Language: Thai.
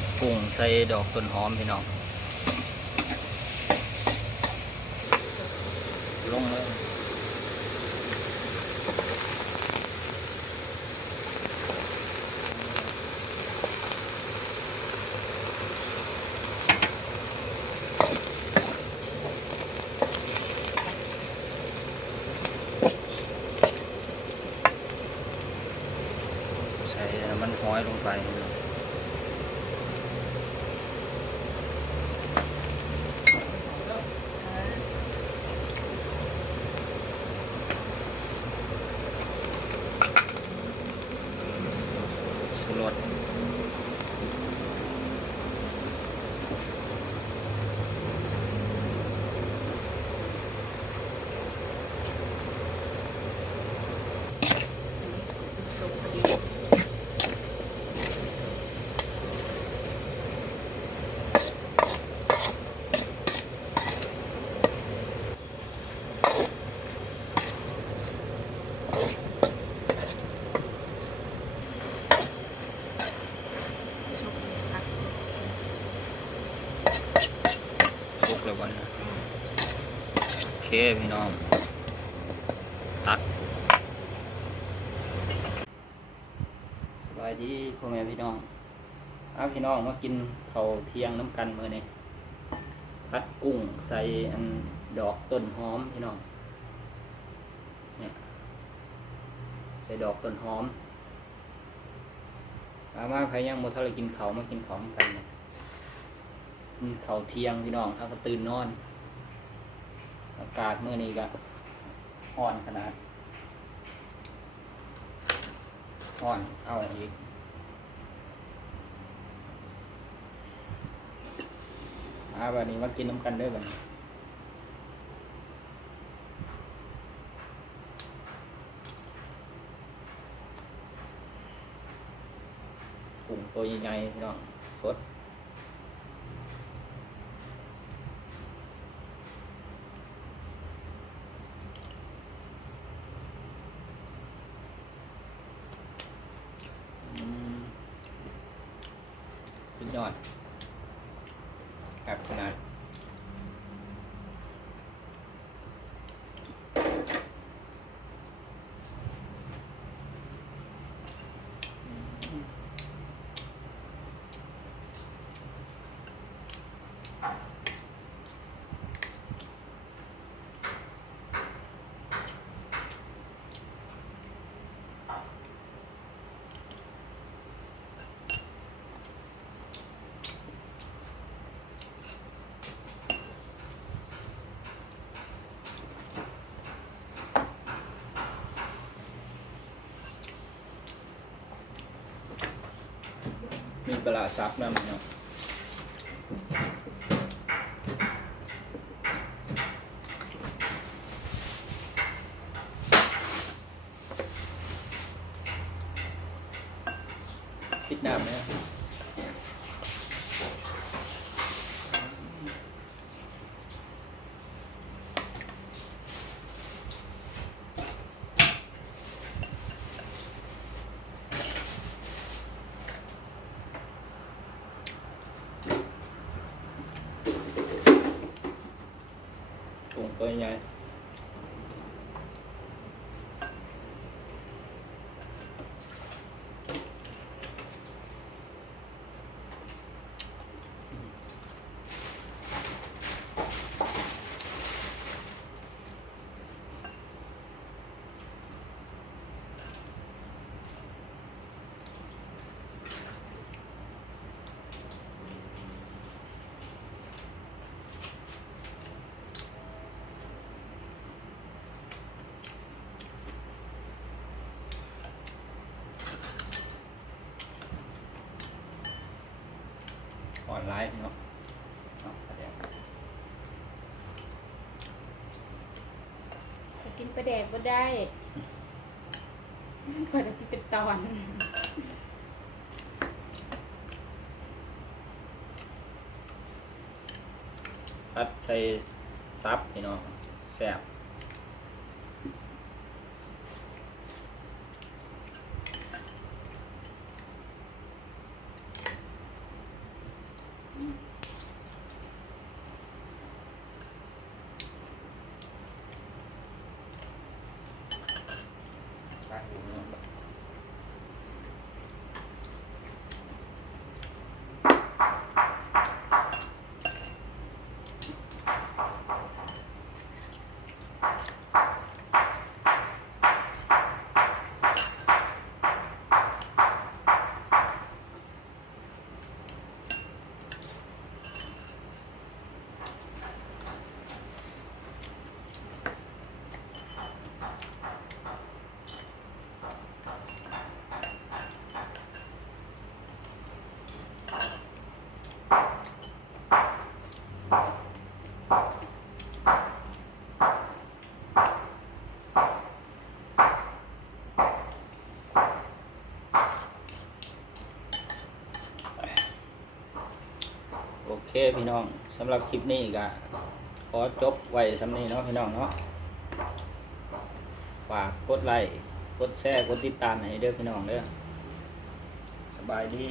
ดกุ้งใส่ดอกต้นหอมพี่น้องลงเลยใส่น้ำมันหอยลงไปสุรสสุกเลยวันนี้โอเคพี่น้องตักสบายดีพ่อแม่พี่น้องพี่น้องมากินข้าวเที่ยงน้ำกันมื้อนี้ผัดกุ้งใส่อันดอกต้นหอมพี่น้องเนี่ยใส่ดอกต้นหอมมาใครยังบ่ทันได้กินข้าวมากินข้าวกันกินข้าวเที่ยงพี่น้องถ้าก็ตื่นนอนอากาศมื้อนี้ก็ร้อนขนาดร้อนเอาอีกวันนี้มากินน้ำกันด้วยบัดนี้กุ้งตัวใหญ่ๆพี่น้องสดสุดยอดครับขนาดมีปลาซับนะพี่น้องปิดน้ำเนี่ยกุ้งตัวใหญ่ออนไลน์เนาะกินปลาแดกก็ได้เปิดกินเป็นตอนผัดใส่ตับพี่น้องแซ่บ เคพี่น้องสำหรับคลิปนี้ก็ขอจบไว้สำนี้เนาะพี่น้องเนาะฝากกดไลค์กดแชร์กดติดตามให้เด้อพี่น้องเด้อสบายดี